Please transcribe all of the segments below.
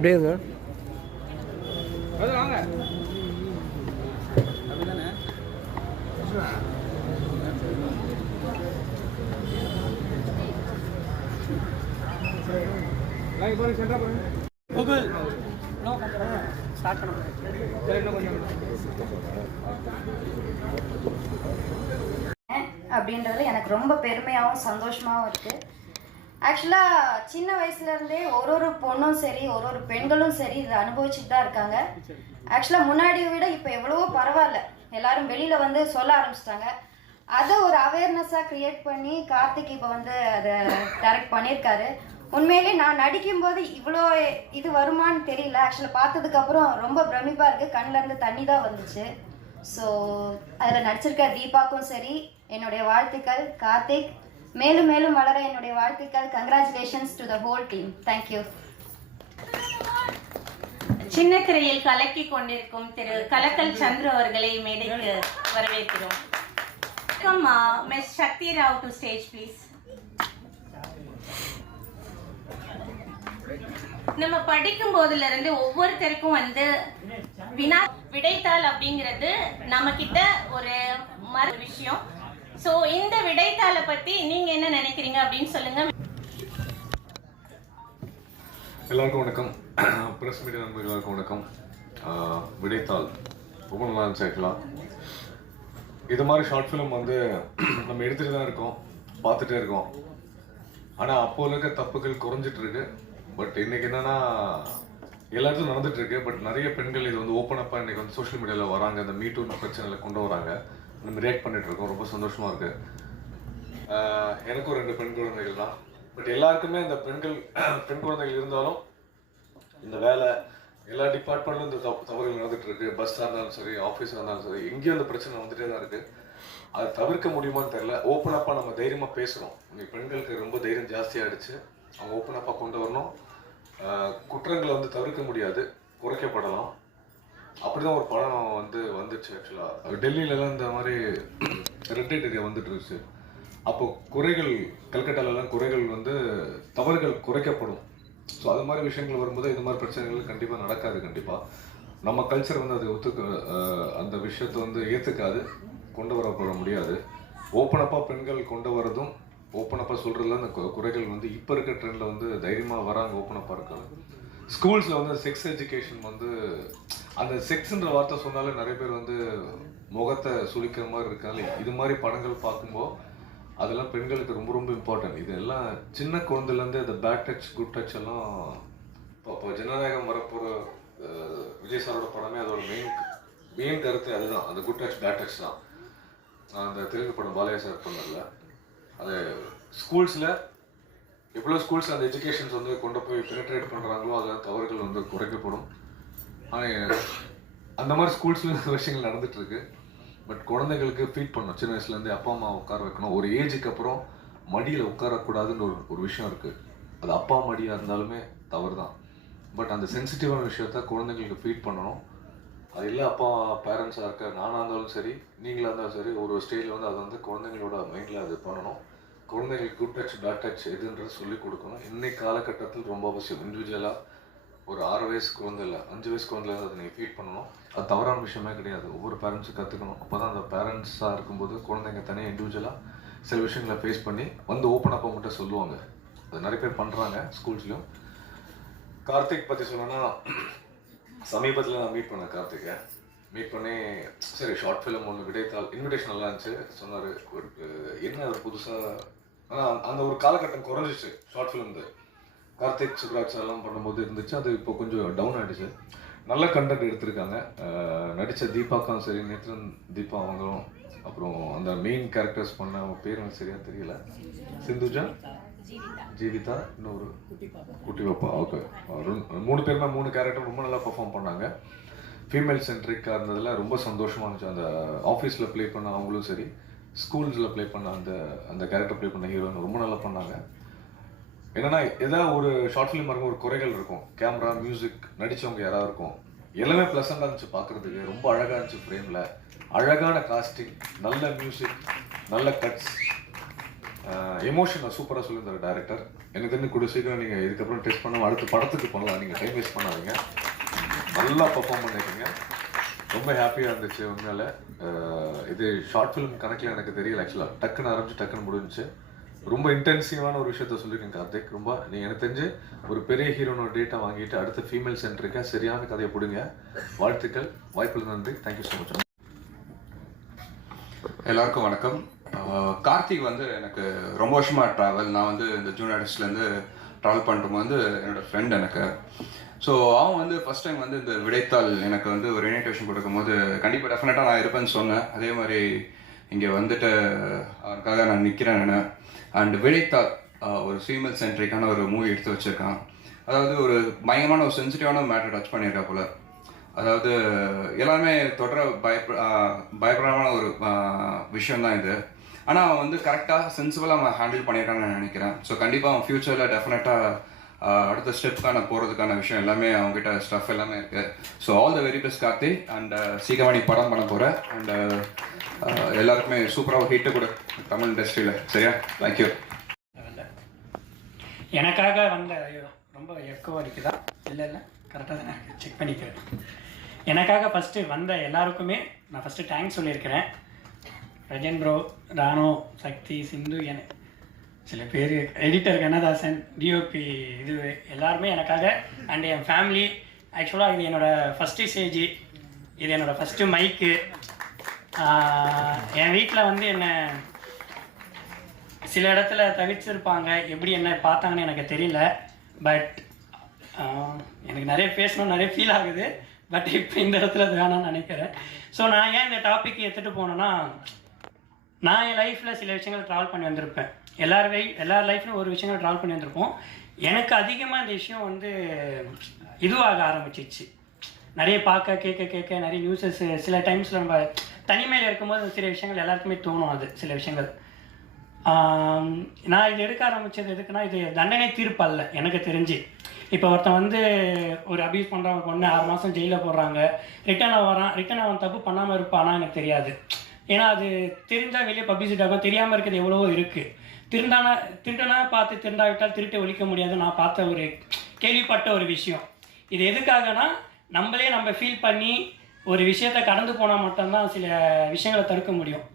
அப்படியே இருங்க. அப்படின்றதுல எனக்கு ரொம்ப பெருமையாகவும் சந்தோஷமாகவும் இருக்குது ஆக்சுவலாக சின்ன வயசுலேருந்தே ஒரு ஒரு பொண்ணும் சரி ஒரு ஒரு பெண்களும் சரி இதை அனுபவிச்சுட்டு தான் இருக்காங்க. ஆக்சுவலாக முன்னாடியை விட இப்போ எவ்வளவோ பரவாயில்ல. எல்லாரும் வெளியில் வந்து சொல்ல ஆரம்பிச்சிட்டாங்க. அதை ஒரு அவேர்னஸாக க்ரியேட் பண்ணி கார்த்திக் இப்போ வந்து அதை டைரக்ட் பண்ணியிருக்காரு. உண்மையிலே நான் நடிக்கும்போது இவ்வளோ இது வருமான்னு தெரியல. ஆக்சுவலாக பார்த்ததுக்கப்புறம் ரொம்ப பிரமிப்பாக இருக்குது கண்ணிலேருந்து தண்ணி தான் வந்துச்சு. ஸோ அதில் நடிச்சிருக்க தீபாக்கும் சரி என்னுடைய வாழ்த்துக்கள். கார்த்திக் மேலும் மேலும் வளர என்னுடைய வாழ்த்துக்கள். Congratulations to the whole team thank you சின்ன திரையில் கலக்கி கொண்டிருக்கும் திரு கலக்கல் சந்திர அவர்களை மேடைக்கு வரவேற்கிறோம். வணக்கம் miss Sakthi Rao to stage please நம்ம படிக்கும் போதுல இருந்து ஒவ்வொருத்தருக்கும் வந்து வினா விடைத்தாள் அப்படிங்கிறது நம்ம கிட்ட ஒரு மறு விஷயம். சோ இந்த விடைத்தாளை பத்தி நீங்க என்ன நினைக்கிறீங்க அப்படின்னு சொல்லுங்க. எல்லாருக்கும் வணக்கம். ப்ரெஸ் மீடியா நண்பர்கள் எல்லாருக்கும் வணக்கம். விடைத்தாள். ரொம்ப நல்லா இருந்துச்சு ஆக்சுவலாக இது மாதிரி ஷார்ட் ஃபிலிம் வந்து நம்ம எடுத்துகிட்டு தான் இருக்கோம். பார்த்துட்டே இருக்கோம். ஆனால் அப்போ இருக்க தப்புகள் குறைஞ்சிட்டு இருக்கு. பட் இன்னைக்கு என்னன்னா எல்லா இடத்துலையும் நடந்துட்டு இருக்கு. பட் நிறைய பெண்கள் இது வந்து ஓப்பன் அப்பா இன்னைக்கு வந்து சோஷியல் மீடியாவில் வராங்க. இந்த மீட்டூ பிரச்சனையில் கொண்டு வராங்க. நம்ம ரியாக்ட் பண்ணிட்டு இருக்கோம். ரொம்ப சந்தோஷமா இருக்கு. எனக்கும் ரெண்டு பெண் குழந்தைகள் தான். பட் எல்லாருக்குமே இந்த பெண்கள் பெண் குழந்தைகள் இருந்தாலும் இந்த வேலை எல்லா டிபார்ட்மெண்ட்லும் இந்த தப்பு தவறுகள் நடந்துட்டு இருக்கு. பஸ்ஸாக இருந்தாலும் சரி ஆஃபீஸாக இருந்தாலும் சரி எங்கேயும் அந்த பிரச்சனை வந்துட்டே தான் இருக்கு. அதை தவிர்க்க முடியுமான்னு தெரியல. ஓப்பன் அப்பாக நம்ம தைரியமாக பேசுகிறோம் இன்னைக்கு பெண்களுக்கு ரொம்ப தைரியம் ஜாஸ்தியாகிடுச்சு அவங்க ஓப்பன் அப்பாக கொண்டு வரணும். குற்றங்களை வந்து தவிர்க்க முடியாது. குறைக்கப்படலாம். அப்படிதான் ஒரு படம் வந்து வந்துச்சு ஆக்சுவலாக டெல்லியிலலாம் இந்த மாதிரி ரெட் ஏரியா வந்துட்டு இருந்துச்சு. அப்போ குறைகள் கல்கட்டாலலாம் குறைகள் வந்து தவறுகள் குறைக்கப்படும். ஸோ அது மாதிரி விஷயங்கள் வரும்போது இது மாதிரி பிரச்சனைகள் கண்டிப்பாக நடக்காது கண்டிப்பாக நம்ம கல்ச்சர் வந்து அதை ஒத்துக்க அந்த விஷயத்தை வந்து ஏற்றுக்காது கொண்டு வரப்பட முடியாது. ஓப்பனப்பாக பெண்கள் கொண்டு வரதும் ஓப்பனப்பாக சொல்கிறதுல அந்த குறைகள் வந்து இப்போ இருக்க ட்ரெண்டில் வந்து தைரியமாக வராங்க ஓப்பனப்பாக இருக்காங்க. ஸ்கூல்ஸில் வந்து செக்ஸ் எஜுகேஷன் வந்து அந்த செக்ஸ்ன்ற வார்த்தை சொன்னாலே நிறைய பேர் வந்து முகத்தை சுளிக்கிற மாதிரி இருக்காங்களே இது மாதிரி படங்கள் பார்க்கும்போது அதெல்லாம் பெண்களுக்கு ரொம்ப ரொம்ப இம்பார்ட்டன்ட் இது எல்லாம் சின்ன குழந்தைலேருந்து அந்த பேட் டச் குட் டச் எல்லாம் இப்போ இப்போ ஜனநாயகம் வரப்போகிற விஜய் சாரோட படமே அதோட மெயின் மெயின் கருத்து அதுதான். அந்த குட் டச் பேட் டச் தான். அந்த தெலுங்கு படம் பாலையா சார் பண்ணல அது ஸ்கூல்ஸில் எவ்வளோ ஸ்கூல்ஸ் அந்த எஜுகேஷன்ஸ் வந்து கொண்டு போய் பெனிட்ரேட் பண்ணுறாங்களோ அதில் தவறுகள் வந்து குறைக்கப்படும். ஆனால் அந்த மாதிரி ஸ்கூல்ஸில் விஷயங்கள் நடந்துட்டு இருக்கு பட் குழந்தைகளுக்கு ஃபீட் பண்ணணும். சின்ன வயசுலேருந்து அப்பா அம்மா உட்கார வைக்கணும். ஒரு ஏஜுக்கு அப்புறம் மடியில் உட்காரக்கூடாதுன்னு ஒரு ஒரு விஷயம் இருக்குது அது அப்பா மடியாக இருந்தாலுமே தவறு தான் பட் அந்த சென்சிட்டிவான விஷயத்த குழந்தைங்களுக்கு ஃபீட் பண்ணணும். அது இல்லை அப்பா பேரண்ட்ஸாக இருக்க நானாக இருந்தாலும் சரி நீங்களாக இருந்தாலும் சரி ஒரு ஸ்டேஜில் வந்து அது வந்து குழந்தைங்களோட மைண்டில் அது பண்ணணும். குழந்தைங்களுக்கு குட் டச் பேட் டச் எதுன்றது சொல்லிக் கொடுக்கணும். இன்னைக்கு காலகட்டத்தில் ரொம்ப அவசியம். இண்டிவிஜுவலாக ஒரு ஆறு வயசு குழந்தை இல்லை அஞ்சு வயசு குழந்தைல அதை நீங்கள் ஃபீட் பண்ணணும். அது தவறான விஷயமே கிடையாது. ஒவ்வொரு பேரண்ட்ஸும் கற்றுக்கணும் அப்போ தான் அந்த பேரண்ட்ஸாக இருக்கும்போது குழந்தைங்க தனியாக இண்டிவிஜுவலாக சில விஷயங்களை ஃபேஸ் பண்ணி வந்து ஓப்பன் அப் அவங்ககிட்ட சொல்லுவாங்க. அது நிறைய பேர் பண்ணுறாங்க ஸ்கூல்ஸ்லையும் கார்த்திக் பற்றி சொல்லணும்னா சமீபத்தில் நான் மீட் பண்ணேன் கார்த்திகை. மீட் பண்ணி சரி ஷார்ட் ஃபிலிம் ஒன்று விடைத்தாள் இன்விடேஷன் நல்லா இருந்துச்சு. சொன்னார் ஒரு என்ன அது புதுசாக ஆனால் அந்த ஒரு காலகட்டம் குறைஞ்சிச்சு ஷார்ட் ஃபிலிம்து கார்த்திக் சுப்ராஜ் எல்லாம் பண்ணும்போது இருந்துச்சு. அது இப்போ கொஞ்சம் டவுன் ஆயிடுச்சு. நல்ல கண்டென்ட் எடுத்திருக்காங்க. நடித்த தீபாக்கும் சரி நேத்ரன் தீபா அவங்களும் அப்புறம் அந்த மெயின் கேரக்டர்ஸ் பண்ண அவங்க பேர் எனக்கு சரியா தெரியல. சிந்துஜா ஜீவிதா இன்னொரு குட்டி பாப்பா. ஓகே. மூணு பேருமே மூணு கேரக்டர் ரொம்ப நல்லா பர்ஃபார்ம் பண்ணாங்க. ஃபீமேல் சென்ட்ரிக்காக இருந்ததில் ரொம்ப சந்தோஷமாக இருந்துச்சு. அந்த ஆஃபீஸில் ப்ளே பண்ண அவங்களும் சரி ஸ்கூல்ஸில் ப்ளே பண்ண அந்த அந்த கேரக்டர் ப்ளே பண்ண ஹீரோயின் ரொம்ப நல்லா பண்ணாங்க. என்னன்னா ஏதாவது ஒரு ஷார்ட் ஃபிலிம் இருக்கும் ஒரு குறைகள் இருக்கும். கேமரா மியூசிக் நடிச்சவங்க யாராவது இருக்கும். எல்லாமே ப்ளசண்டாக இருந்துச்சு பார்க்கறதுக்கு. ரொம்ப அழகாக இருந்துச்சு ஃப்ரேமில் அழகான காஸ்டிங் நல்ல மியூசிக் நல்ல கட்ஸ் எமோஷனை சூப்பராக சொல்லியிருந்தார் டேரக்டர் எனக்கு தெரிஞ்சு கூட சீக்கிரம் நீங்கள் இதுக்கப்புறம் டெஸ்ட் பண்ணாமல் அடுத்த படத்துக்கு பண்ணலாம் நீங்கள் டைம் வேஸ்ட் பண்ணாதீங்க. நல்லா பர்ஃபார்ம் பண்ணிருக்கீங்க. ரொம்ப ஹாப்பியாக இருந்துச்சு உண்மையில. இது ஷார்ட் ஃபிலிம் கணக்கில் எனக்கு தெரியல ஆக்சுவலாக டக்குன்னு ஆரம்பிச்சு டக்குன்னு முடிஞ்சுச்சு. ரொம்ப இன்டென்சிவான ஒரு விஷயத்த சொல்லியிருக்கேன் கார்த்திக். ரொம்ப நீங்கள் எனக்கு தெரிஞ்சு ஒரு பெரிய ஹீரோனோட டேட்டா வாங்கிட்டு அடுத்த ஃபீமேல் சென்டருக்கு சரியான கதையை பிடுங்க. வாழ்த்துக்கள் வாய்ப்புகள் நன்றி. தேங்க்யூ ஸோ மச் எல்லாருக்கும் வணக்கம். கார்த்திக் வந்து எனக்கு ரொம்ப வருஷமாக ட்ராவல் நான் வந்து இந்த ஜூன் ஆர்டிஸ்ட்லேருந்து ட்ராவல் பண்ணுறோம் வந்து என்னோடய ஃப்ரெண்ட் எனக்கு. ஸோ அவன் வந்து ஃபர்ஸ்ட் டைம் வந்து இந்த விடைத்தாள் எனக்கு வந்து ஒரு இன்விடேஷன் கொடுக்கும்போது கண்டிப்பாக டெஃபினட்டாக நான் இருப்பேன்னு சொன்னேன். அதே மாதிரி இங்கே வந்துட்டு அவருக்காக நான் நிற்கிறேன் நான். அண்ட் விடைத்தாள் uh, ஒரு ஃபீமேல் சென்ட்ரிக்கான ஒரு மூவி எடுத்து வச்சுருக்கான். அதாவது ஒரு பயங்கரமான ஒரு சென்சிட்டிவான மேட்டர் டச் பண்ணியிருக்கா போல. அதாவது எல்லாருமே தொடர பயப்ப பயப்படமான ஒரு விஷயம் தான் இது. ஆனால் அவன் வந்து கரெக்டாக சென்சிபிளாக அவன் ஹேண்டில் பண்ணியிருக்கான்னு நான் நினைக்கிறேன். ஸோ கண்டிப்பாக அவன் ஃப்யூச்சரில் டெஃபினட்டாக அடுத்த ஸ்டெப்புக்கான போகிறதுக்கான விஷயம் எல்லாமே அவங்ககிட்ட ஸ்டஃப் எல்லாமே இருக்குது so all the very best Karthi and சீக்கிரமாக நீ படம் பண்ண போகிற அண்ட் எல்லாருக்குமே சூப்பராக ஒரு ஹிட்டு கொடு தமிழ் இண்டஸ்ட்ரியில் சரியா? தேங்க்யூ எனக்காக வந்த ஐயோ ரொம்ப எக்கோ அடிக்குதா? இல்லை இல்லை. கரெக்டாக தானே செக் பண்ணிக்கிறேன் எனக்காக ஃபஸ்ட்டு வந்த எல்லாருக்குமே நான் ஃபஸ்ட்டு தேங்க்ஸ் சொல்லியிருக்கிறேன். ரஜன் ப்ரோ ராணோ சக்தி சிந்து என சில பேர் எடிட்டர் கண்ணதாசன் டிஓபி இது எல்லாருமே எனக்காக அண்ட் என் ஃபேமிலி ஆக்சுவலாக இது என்னோடய ஃபஸ்ட்டு ஸ்டேஜ் இது என்னோடய ஃபஸ்ட்டு மைக்கு என் வீட்டில் வந்து என்னை சில இடத்துல தவிர்த்திருப்பாங்க எப்படி என்ன பார்த்தாங்கன்னு எனக்கு தெரியல. பட் எனக்கு நிறைய பேசணும் நிறைய ஃபீல் ஆகுது. பட் இப்போ இந்த இடத்துல அது வேணாம்னு நினைக்கிறேன். ஸோ நான் ஏன் இந்த டாபிக் எடுத்துகிட்டு போனேன்னா நான் என் லைஃப்பில் சில விஷயங்கள் ட்ராவல் பண்ணி வந்திருப்பேன். எல்லார் வை எல்லார் லைஃப்லையும் ஒரு விஷயங்கள் ட்ராவல் பண்ணி வந்திருப்போம். எனக்கு அதிகமாக இந்த விஷயம் வந்து இதுவாக ஆரம்பிச்சிச்சு நிறைய பார்க்க கேட்க கேட்க நிறைய நியூஸஸ் சில டைம்ஸில் நம்ம தனிமையில் இருக்கும்போது சில விஷயங்கள் எல்லாருக்குமே தோணும் அது சில விஷயங்கள். நான் இது எடுக்க ஆரம்பித்தது எதுக்குன்னா இது தண்டனை தீர்ப்பு அல்ல எனக்கு தெரிஞ்சு. இப்போ ஒருத்தன் வந்து ஒரு அபியூஸ் பண்ணுறவங்க பொண்ணு ஆறு மாதம் ஜெயிலில் போடுறாங்க. ரிட்டர்ன் வரான் ரிட்டர்ன் அவன் தப்பு பண்ணாமல் இருப்பானா எனக்கு தெரியாது. ஏன்னா அது தெரிஞ்சால் வெளியே பப்ளிசிட்டி ஆகும் தெரியாமல் இருக்கிறது எவ்வளவோ இருக்குது திருண்டானா திருடனா பார்த்து திருண்டாவிட்டால் திருட்டை ஒழிக்க முடியாது. நான் பார்த்த ஒரு கேள்விப்பட்ட ஒரு விஷயம். இது எதுக்காகனா நம்மளே நம்ம ஃபீல் பண்ணி ஒரு விஷயத்தை கடந்து போனால் மட்டும்தான் சில விஷயங்களை தடுக்க முடியும்.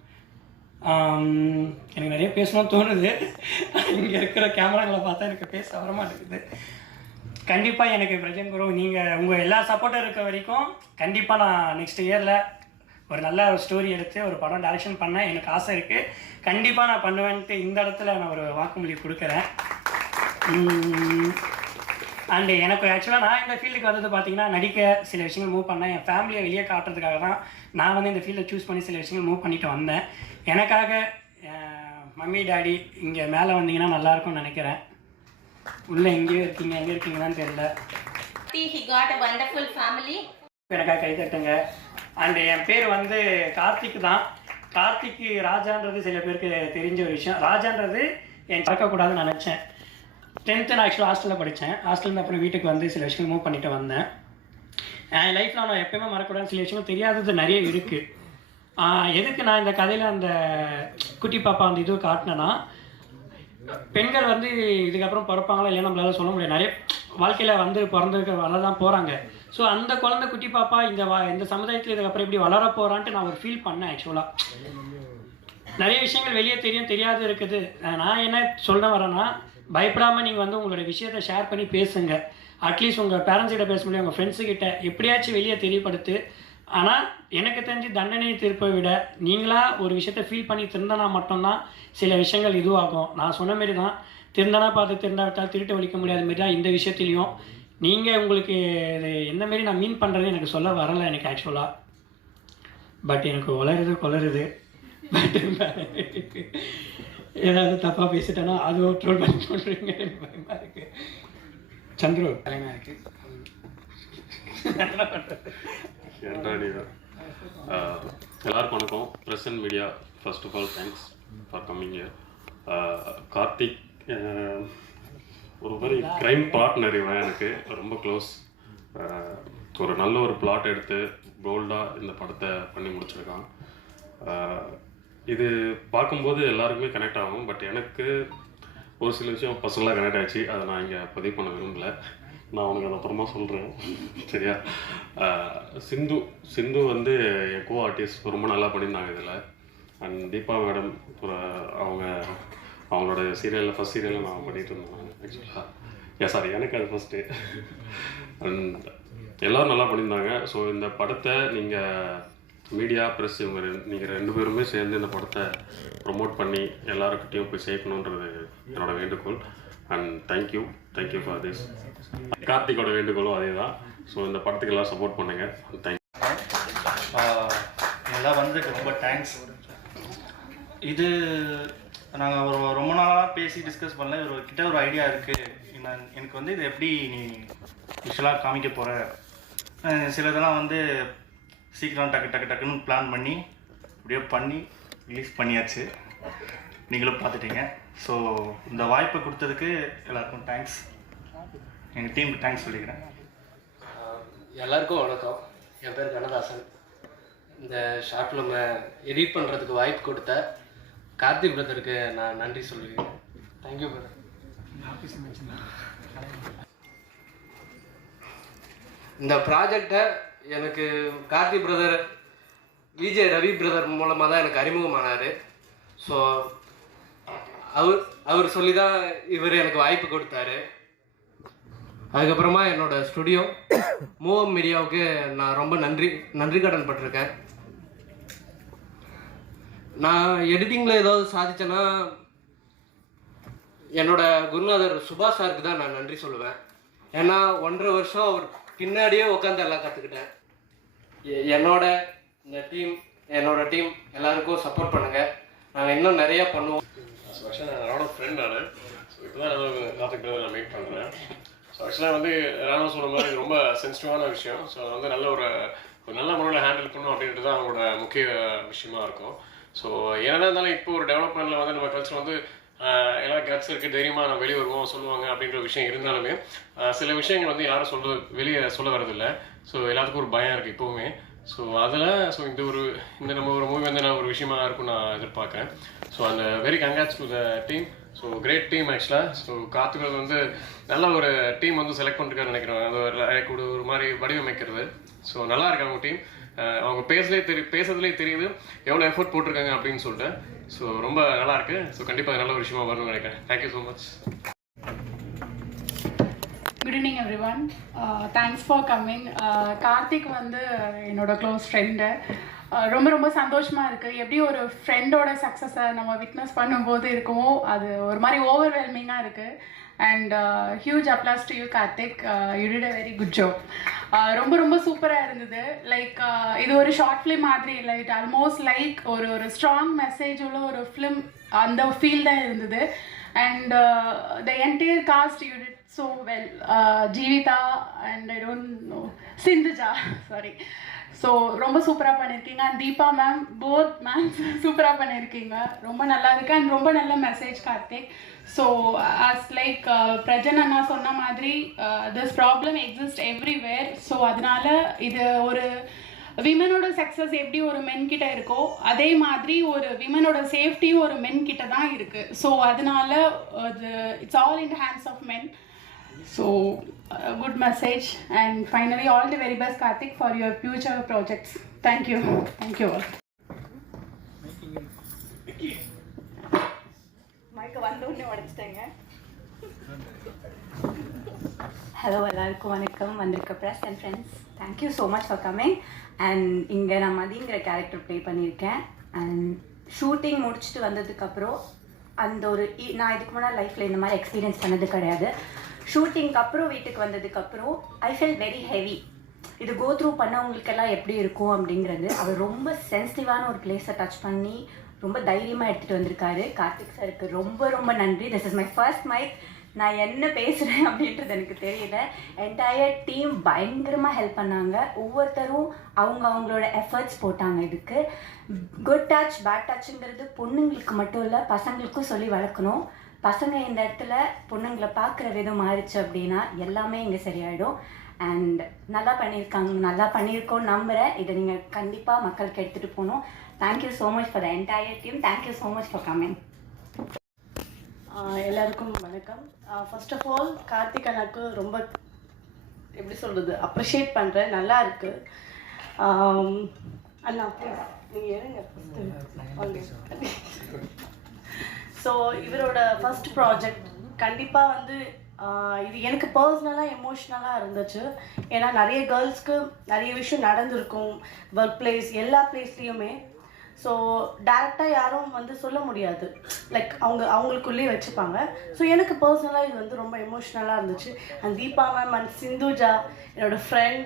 எனக்கு நிறைய பேசணும்னு தோணுது. இங்கே இருக்கிற கேமராங்களை பார்த்தா எனக்கு பேச வர மாட்டேங்குது கண்டிப்பாக எனக்கு பிரஜன் குரு நீங்கள் உங்கள் எல்லா சப்போர்ட்டும் இருக்க வரைக்கும் கண்டிப்பாக நான் நெக்ஸ்ட் இயரில் ஒரு நல்ல ஒரு ஸ்டோரி எடுத்து ஒரு படம் டைரக்ஷன் பண்ண எனக்கு ஆசை இருக்குது கண்டிப்பாக நான் பண்ணுவேன்ட்டு இந்த இடத்துல நான் ஒரு வாக்குமொழி கொடுக்குறேன். அண்டு எனக்கு ஆக்சுவலாக நான் இந்த ஃபீல்டுக்கு வந்தது பார்த்தீங்கன்னா நடிக்க சில விஷயங்கள் மூவ் பண்ணேன். என் ஃபேமிலியை வெளியே காட்டுறதுக்காக தான் நான் வந்து இந்த ஃபீல்டை சூஸ் பண்ணி சில விஷயங்கள் மூவ் பண்ணிட்டு வந்தேன். எனக்காக என் மம்மி டாடி இங்கே மேலே வந்தீங்கன்னா நல்லாயிருக்கும்னு நினைக்கிறேன். உள்ளே எங்கேயோ இருக்கீங்க எங்கே இருக்கீங்கன்னு தெரியல. எனக்காக கை தட்டுங்க. அண்ட் என் பேர் வந்து கார்த்திக் தான். கார்த்திக் ராஜான்றது சில பேருக்கு தெரிஞ்ச ஒரு விஷயம். ராஜான்றது என் மறக்கக்கூடாதுன்னு நினச்சேன். டென்த்து நான் ஆக்சுவலாக ஹாஸ்டலில் படித்தேன் ஹாஸ்டல்லேருந்து அப்புறம் வீட்டுக்கு வந்து சில விஷயங்கள் மூவ் பண்ணிட்டு வந்தேன். என் லைஃப்பில் நான் எப்பயுமே மறக்கக்கூடாது சில விஷயங்கள் தெரியாதது நிறைய இருக்குது எதுக்கு நான் இந்த கதையில் அந்த குட்டி பாப்பா அந்த இது காட்டினேன்னா பெண்கள் வந்து இதுக்கப்புறம் பிறப்பாங்களா இல்லையா நம்மளால சொல்ல முடியாது. நிறைய வாழ்க்கையில் வந்து பிறந்திருக்க வரதான் போகிறாங்க ஸோ அந்த குழந்தை குட்டி பாப்பா இந்த வா இந்த சமுதாயத்தில் இதுக்கப்புறம் இப்படி வளர போகிறான்ட்டு நான் ஒரு ஃபீல் பண்ணேன் ஆக்சுவலாக நிறைய விஷயங்கள் வெளியே தெரியும் தெரியாது இருக்குது. நான் என்ன சொல்ல வரேன்னா பயப்படாமல் நீங்கள் வந்து உங்களோட விஷயத்தை ஷேர் பண்ணி பேசுங்க. அட்லீஸ்ட் உங்கள் பேரண்ட்ஸ் கிட்ட பேச முடியும் உங்கள் ஃப்ரெண்ட்ஸுக்கிட்ட எப்படியாச்சும் வெளியே தெரியப்படுத்து. ஆனால் எனக்கு தெரிஞ்சு தண்டனையை தீர்ப்பை விட நீங்களாக ஒரு விஷயத்த ஃபீல் பண்ணி திருந்தனா மட்டும்தான் சில விஷயங்கள் இதுவாகும். நான் சொன்ன மாரி தான் திருந்தனா பார்த்து திருந்தாவிட்டால் திருட்டு ஒழிக்க முடியாத மாரி தான் இந்த விஷயத்துலையும் நீங்கள் உங்களுக்கு இது எந்த மாரி நான் மீன் பண்ணுறது எனக்கு சொல்ல வரலை எனக்கு ஆக்சுவலாக பட் எனக்கு உளருது கொளருது பட் ஏதாவது தப்பாக பேசிட்டேன்னா அதுவும் ட்ரோல் பண்ணி போட்டுருங்க எனக்கு பயமாக இருக்குது சந்துரு. தலைமையாக இருக்குது எல்லாருக்கும் வணக்கம். Present media first of all thanks for coming Karthik ஒரு மாதிரி க்ரைம் பார்ட்னர் இவன் எனக்கு. ரொம்ப க்ளோஸ் ஒரு நல்ல ஒரு பிளாட் எடுத்து போல்டாக இந்த படத்தை பண்ணி முடிச்சிருக்கான். இது பார்க்கும்போது எல்லாருக்குமே கனெக்ட் ஆகும். பட் எனக்கு ஒரு சில விஷயம் பர்சனலாக கனெக்ட் ஆச்சு அதை நான் இங்கே பதிவு பண்ண விரும்பல. நான் உனக்கு அது அப்புறமா சொல்கிறேன் சரியா? சிந்து சிந்து வந்து என் கோ ஆர்டிஸ்ட் ரொம்ப நல்லா பண்ணியிருந்தாங்க இதில். அண்ட் தீபா மேடம் அவங்க அவங்களோட சீரியலில் ஃபஸ்ட் சீரியலில் நான் பண்ணிகிட்டு இருந்தேன். ஆக்சுவலாக ஏ சாரி எனக்கு அது ஃபஸ்ட்டு அண்ட் எல்லோரும் நல்லா பண்ணியிருந்தாங்க. ஸோ இந்த படத்தை நீங்கள் மீடியா ப்ரெஸ் இவங்க நீங்கள் ரெண்டு பேருமே சேர்ந்து இந்த படத்தை ப்ரொமோட் பண்ணி எல்லாருக்கிட்டையும் போய் சேர்க்கணுன்றது என்னோட வேண்டுகோள். And thank you thank you for this கார்த்திகோட வேண்டுகோளும் அதே தான் ஸோ இந்த படத்துக்கு எல்லாம் சப்போர்ட் பண்ணுங்கள் தேங்க் ஆஹ் எல்லாம் வந்ததுக்கு ரொம்ப தேங்க்ஸ் இது நாங்கள் ஒரு ரொம்ப நாளாக பேசி டிஸ்கஸ் பண்ணல. இவர் கிட்ட ஒரு ஐடியா இருக்குது நான் எனக்கு வந்து இது எப்படி நீ விஷுவலாக காமிக்க போகிற சிலதெல்லாம் வந்து சீக்கிரம் டக்கு டக்கு டக்குன்னு பிளான் பண்ணி அப்படியே பண்ணி ரிலீஸ் பண்ணியாச்சு. நீங்களும் பார்த்துட்டீங்க. ஸோ இந்த வாய்ப்பை கொடுத்ததுக்கு எல்லாருக்கும் தேங்க்ஸ் எங்கள் டீமுக்கு தேங்க்ஸ் சொல்லிக்கிறேன். எல்லாருக்கும் வணக்கம். என் பேர் கண்ணதாசன். இந்த ஷார்ட் ஃபிலிமை எடிட் பண்ணுறதுக்கு வாய்ப்பு கொடுத்த கார்த்திக் பிரதருக்கு நான் நன்றி சொல்லுவேன் தேங்க்யூ பிரதர் இந்த ப்ராஜெக்டை எனக்கு கார்த்தி பிரதர் விஜய் ரவி பிரதர் மூலமாக தான் எனக்கு அறிமுகமானார். ஸோ அவர் அவர் சொல்லி தான் இவர் எனக்கு வாய்ப்பு கொடுத்தாரு. அதுக்கப்புறமா என்னோட ஸ்டுடியோ மூவம் மீடியாவுக்கு நான் ரொம்ப நன்றி நன்றி கடன் பட்டிருக்கேன். நான் எடிட்டிங்கில் ஏதாவது சாதிச்சேன்னா என்னோட குருநாதர் சுபாஷ் சாருக்கு தான் நான் நன்றி சொல்லுவேன். ஏன்னா ஒன்றரை வருஷம் அவர் பின்னாடியே உட்காந்து எல்லாம் கற்றுக்கிட்டேன் என்னோட இந்த டீம் என்னோட டீம் எல்லாருக்கும் சப்போர்ட் பண்ணுங்கள் நாங்கள் இன்னும் நிறையா பண்ணுவோம். ஸோ ஆக்சுவலாக நான் என்னோட ஃப்ரெண்ட் நான். ஸோ இப்போ தான் நான் நான் மீட் பண்ணுறேன் ஸோ ஆக்சுவலாக வந்து ராணுவ சொல்கிற மாதிரி ரொம்ப சென்சிட்டிவான விஷயம். ஸோ வந்து நல்ல ஒரு ஒரு நல்ல முறையில் ஹேண்டில் பண்ணணும் அப்படின்றது தான் அவங்களோட முக்கிய விஷயமா இருக்கும். ஸோ என்னதான் இருந்தாலும் இப்போ ஒரு டெவலப்மெண்ட்டில் வந்து நம்ம கல்ச்சர் வந்து எல்லா கட்ஸ் இருக்குது தைரியமாக நான் வெளியே வருவோம் சொல்லுவாங்க அப்படின்ற விஷயம் இருந்தாலுமே சில விஷயங்கள் வந்து யாரும் சொல்ல வெளியே சொல்ல வரதில்லை ஸோ எல்லாத்துக்கும் ஒரு பயம் இருக்குது இப்போவுமே. ஸோ அதில் ஸோ இந்த ஒரு இந்த நம்ம ஒரு மூவி வந்து நான் ஒரு விஷயமா இருக்கும் நான் எதிர்பார்க்குறேன். ஸோ அந்த very congrats to the team so great team ஆக்சுவலாக ஸோ காத்துக்கிறது வந்து நல்ல ஒரு டீம் வந்து செலக்ட் பண்ணிருக்காரு நினைக்கிறேன். அது ஒரு ஒரு ஒரு மாதிரி வடிவமைக்கிறது. ஸோ நல்லா இருக்கு அவங்க டீம் அவங்க பேசலே தெரி பேசுறதுலே தெரியுது. எவ்வளோ எஃபோர்ட் போட்டிருக்காங்க அப்படின்னு சொல்லிட்டு. ஸோ ரொம்ப நல்லா இருக்கு ஸோ கண்டிப்பாக நல்ல ஒரு விஷயமா வரணும்னு நினைக்கிறேன். Thank you so much good evening everyone thanks for coming Karthik வந்து என்னோட க்ளோஸ் ஃப்ரெண்டு uh, ரொம்ப ரொம்ப சந்தோஷமாக இருக்குது எப்படி ஒரு ஃப்ரெண்டோட சக்ஸஸை நம்ம விட்னஸ் பண்ணும்போது இருக்குமோ அது ஒரு மாதிரி ஓவர்வெல்மிங்காக இருக்குது and huge applause to you Karthik you did a very good job ரொம்ப ரொம்ப சூப்பராக இருந்தது. லைக் இது ஒரு ஷார்ட் ஃபிலிம் மாதிரி இல்லை. இட் ஆல்மோஸ்ட் லைக் ஒரு ஒரு ஸ்ட்ராங் மெசேஜ் உள்ள ஒரு ஃபிலிம் அந்த ஃபீல் தான் இருந்தது. And the entire cast you did so well. Uh, Jeevita and I don't know, Sindhuja, sorry. So ரொம்ப சூப்பராக பண்ணியிருக்கீங்க and Deepa ma'am both ma'am சூப்பராக பண்ணியிருக்கீங்க ரொம்ப நல்லா இருக்கு. அண்ட் ரொம்ப நல்ல message Karthik so as like Prajin அண்ணா சொன்ன மாதிரி this problem exist everywhere so அதனால இது ஒரு விமனோட சக்ஸஸ் எப்படி ஒரு மென் கிட்ட இருக்கோ அதே மாதிரி ஒரு விமனோட சேஃப்டியும் ஒரு மென் கிட்ட தான் இருக்குது ஸோ அதனால அது it's all in hands of men so good message and finally all the very best Karthik for your future projects thank you thank you all மைக்க வந்த உடனே உடச்சிட்டேங்க. ஹலோ எல்லாருக்கும் வணக்கம். வந்திருக்க press and friends thank you so much for coming and இங்கே நான் மதிங்கிற கேரக்டர் ப்ளே பண்ணியிருக்கேன். அண்ட் ஷூட்டிங் முடிச்சுட்டு வந்ததுக்கப்புறம் அந்த ஒரு நான் இதுக்கு முன்னாடி லைஃப்பில் இந்த மாதிரி எக்ஸ்பீரியன்ஸ் பண்ணது கிடையாது. ஷூட்டிங்க்கு அப்புறம் வீட்டுக்கு வந்ததுக்கப்புறம் ஐ ஃபீல் வெரி ஹெவி இது கோ த்ரூ பண்ணவங்களுக்கெல்லாம் எப்படி இருக்கும் அப்படிங்கிறது அவர் ரொம்ப சென்சிட்டிவான ஒரு பிளேஸை டச் பண்ணி ரொம்ப தைரியமாக எடுத்துகிட்டு வந்திருக்காரு. கார்த்திக் சாருக்கு ரொம்ப ரொம்ப நன்றி. This is my first mic நான் என்ன பேசுகிறேன் அப்படின்றது எனக்கு தெரியல. என்டையர் டீம் பயங்கரமாக ஹெல்ப் பண்ணாங்க. ஒவ்வொருத்தரும் அவங்க அவங்களோட எஃபர்ட்ஸ் போட்டாங்க இதுக்கு. குட் டச் பேட் டச்சுங்கிறது பொண்ணுங்களுக்கு மட்டும் இல்லை பசங்களுக்கும் சொல்லி வளர்க்கணும். பசங்க இந்த இடத்துல பொண்ணுங்களை பார்க்குற விதம் மாறிச்சு அப்படின்னா எல்லாமே இங்கே சரியாயிடும். அண்ட் நல்லா பண்ணியிருக்காங்க நல்லா பண்ணியிருக்கோம் நம்புகிறேன் இதை நீங்கள் கண்டிப்பாக மக்களுக்கு எடுத்துகிட்டு போகணும். Thank you so much for the entire team thank you so much for coming எல்லாருக்கும் வணக்கம். ஃபர்ஸ்ட் ஆஃப் ஆல் கார்த்திக் அண்ணாக்கு ரொம்ப எப்படி சொல்கிறது அப்ரிஷியேட் பண்ணுறேன் நல்லா இருக்கு. ஆம், அண்ணா நீங்கள் இருங்க. ஸோ இவரோட ஃபர்ஸ்ட் ப்ராஜெக்ட் கண்டிப்பாக வந்து இது எனக்கு பர்சனலாக எமோஷ்னலாக இருந்துச்சு. ஏன்னா நிறைய கேர்ள்ஸ்க்கு நிறைய விஷயம் நடந்திருக்கும். ஒர்க் பிளேஸ் எல்லா பிளேஸ்லேயுமே ஸோ டேரெக்டாக யாரும் வந்து சொல்ல முடியாது. லைக் அவங்க அவங்களுக்குள்ளேயே வச்சுப்பாங்க. ஸோ எனக்கு பர்சனலாக இது வந்து ரொம்ப எமோஷ்னலாக இருந்துச்சு. And Deepa ma'am and Sindhuja என்னோட ஃப்ரெண்ட்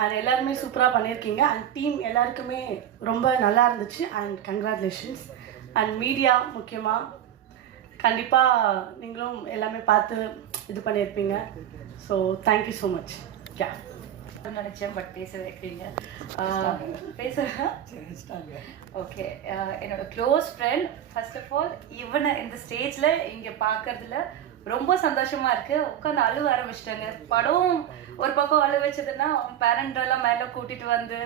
அண்ட் எல்லாருமே சூப்பராக பண்ணியிருக்கீங்க. அண்ட் டீம் எல்லாருக்குமே ரொம்ப நல்லா இருந்துச்சு. அண்ட் கங்க்ராச்சுலேஷன்ஸ் அண்ட் மீடியா முக்கியமாக கண்டிப்பாக நீங்களும் எல்லாமே பார்த்து இது பண்ணியிருப்பீங்க. So thank you so much யா நினச்சேன் பட் பேச வைக்கிறீங்க பேச. ஓகே என்னோட close friend first of all இவனை இந்த ஸ்டேஜில் இங்கே பார்க்கறதுல ரொம்ப சந்தோஷமா இருக்கு. உட்காந்து அழுவ ஆரம்பிச்சிட்டாங்க. படம் ஒரு பக்கம் அழு வச்சதுன்னா அவன் பேரண்ட் எல்லாம் மேலே கூட்டிட்டு வந்து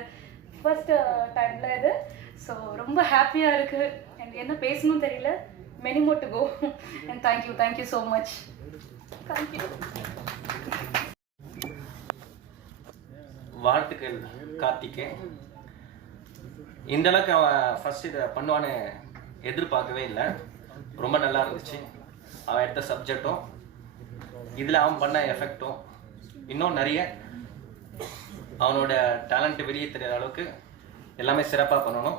ஃபர்ஸ்ட் டைம்ல இது. ஸோ ரொம்ப ஹாப்பியாக இருக்கு. என்ன பேசணும் தெரியல. Many and thank go and you so so much you. வாழ்த்துக்கள் கார்த்திக்கு இந்த அளவுக்கு அவன் ஃபர்ஸ்ட் இதை பண்ணுவான்னு எதிர்பார்க்கவே இல்லை. ரொம்ப நல்லா இருந்துச்சு. அவன் எடுத்த சப்ஜெக்டும் இதில் அவன் பண்ண எஃபெக்டும் இன்னும் நிறைய. அவனோட டேலண்ட் வெளியே தெரியாத அளவுக்கு எல்லாமே சிறப்பாக பண்ணணும்.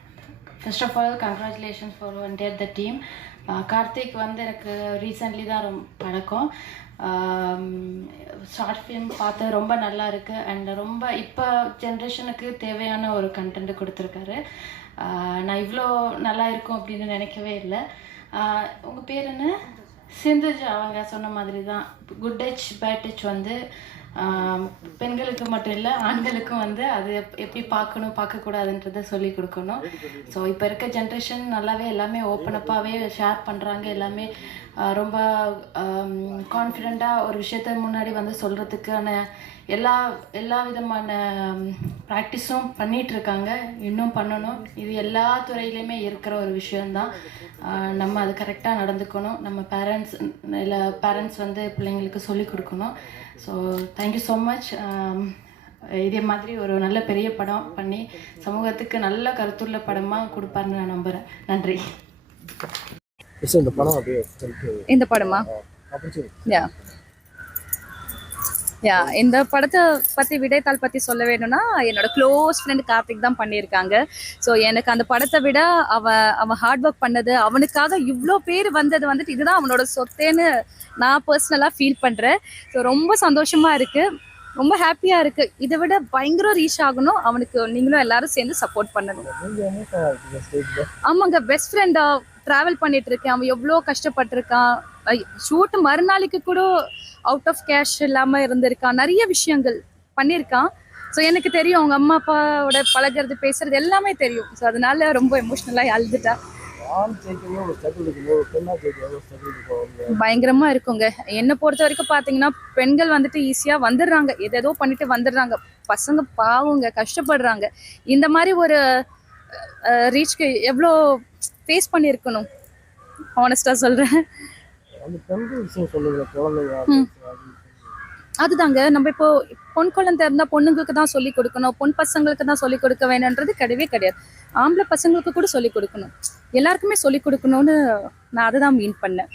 First of all congratulations for wonder the team Karthik வந்து எனக்கு ரீசெண்ட்லி தான் ரொம்ப பழக்கம். ஷார்ட் ஃபிலிம் பார்த்து ரொம்ப நல்லா இருக்கு. அண்ட் ரொம்ப இப்போ ஜென்ரேஷனுக்கு தேவையான ஒரு கண்டென்ட் கொடுத்துருக்காரு. ஆஹ் நான் இவ்வளோ நல்லா இருக்கும் அப்படின்னு நினைக்கவே இல்லை. உங்கள் பேர் என்ன? சிந்துஜா. அவங்க சொன்ன மாதிரி தான். குட் டச் பேட் டச் வந்து பெண்களுக்கு மட்டும் இல்லை ஆண்களுக்கும் வந்து அது எப்படி பார்க்கணும் பார்க்கக்கூடாதுன்றத சொல்லி கொடுக்கணும். ஸோ இப்போ இருக்க ஜென்ரேஷன் நல்லாவே எல்லாமே ஓப்பன் அப்பாகவே ஷேர் பண்ணுறாங்க எல்லாமே ரொம்ப கான்ஃபிடெண்ட்டாக ஒரு விஷயத்த முன்னாடி வந்து சொல்கிறதுக்கான எல்லா எல்லா விதமான ப்ராக்டிஸும் பண்ணிகிட்டு இருக்காங்க. இன்னும் பண்ணணும். இது எல்லா துறையிலையுமே இருக்கிற ஒரு விஷயம்தான். நம்ம அது கரெக்டாக நடந்துக்கணும். நம்ம பேரண்ட்ஸ் இல்லை பேரண்ட்ஸ் வந்து பிள்ளைங்களுக்கு சொல்லிக் கொடுக்கணும். ஸோ தேங்க்யூ ஸோ மச் இதே மாதிரி ஒரு நல்ல பெரிய படம் பண்ணி சமூகத்துக்கு நல்ல கருத்துள்ள படமாக கொடுப்பாருன்னு நான் நம்புகிறேன் நன்றி. இந்த படம் இந்த படமா? யா யா இந்த படத்தை பற்றி விடைத்தாள் பற்றி சொல்ல வேணும்னா என்னோட க்ளோஸ் ஃப்ரெண்ட் கார்த்திக் தான் பண்ணியிருக்காங்க. ஸோ எனக்கு அந்த படத்தை விட அவன் அவன் ஹார்ட் ஒர்க் பண்ணது அவனுக்காக இவ்வளோ பேர் வந்தது வந்துட்டு இதுதான் அவனோட சொத்தேன்னு நான் பர்சனலாக ஃபீல் பண்ணுறேன் ஸோ ரொம்ப சந்தோஷமாக இருக்குது ரொம்ப ஹாப்பியாக இருக்குது இதை விட பயங்கர ரீச் ஆகணும். அவனுக்கு நீங்களும் எல்லாரும் சேர்ந்து சப்போர்ட் பண்ணணும். ஆமாங்க பெஸ்ட் ஃப்ரெண்டா ட்ராவல் பண்ணிட்டு இருக்கேன். அவன் எவ்வளோ கஷ்டப்பட்டிருக்கான். ஷூட் மறுநாளைக்கு கூட அவுட் ஆஃப் கேஷ் இல்லாமல் இருந்திருக்கான். நிறைய விஷயங்கள் பண்ணியிருக்கான். ஸோ எனக்கு தெரியும் அவங்க அம்மா அப்பாவோட பழகிறது பேசுறது எல்லாமே தெரியும். ஸோ அதனால ரொம்ப எமோஷ்னலாக அழுதுட்டா. பயங்கரமா இருக்குங்க. என்னை பொறுத்த வரைக்கும் பார்த்தீங்கன்னா பெண்கள் வந்துட்டு ஈஸியாக வந்துடுறாங்க. எதேதோ பண்ணிட்டு வந்துடுறாங்க. பசங்க பாவங்க கஷ்டப்படுறாங்க. இந்த மாதிரி ஒரு ரீச்க்கு எவ்வளோ ஃபேஸ் பண்ணியிருக்கணும்? ஆனஸ்டாக சொல்கிறேன் அதுதாங்க நம்ம இப்போ பொன் குழந்தை இருந்தா பொண்ணுங்களுக்கு தான் சொல்லி கொடுக்கணும் பொன் பசங்களுக்கு தான் சொல்லி கொடுக்க வேணுன்றது கிடையவே கிடையாது. ஆம்பளை பசங்களுக்கு கூட சொல்லி கொடுக்கணும். எல்லாருக்குமே சொல்லி கொடுக்கணும்னு நான் அதை தான் மீன் பண்ணேன்.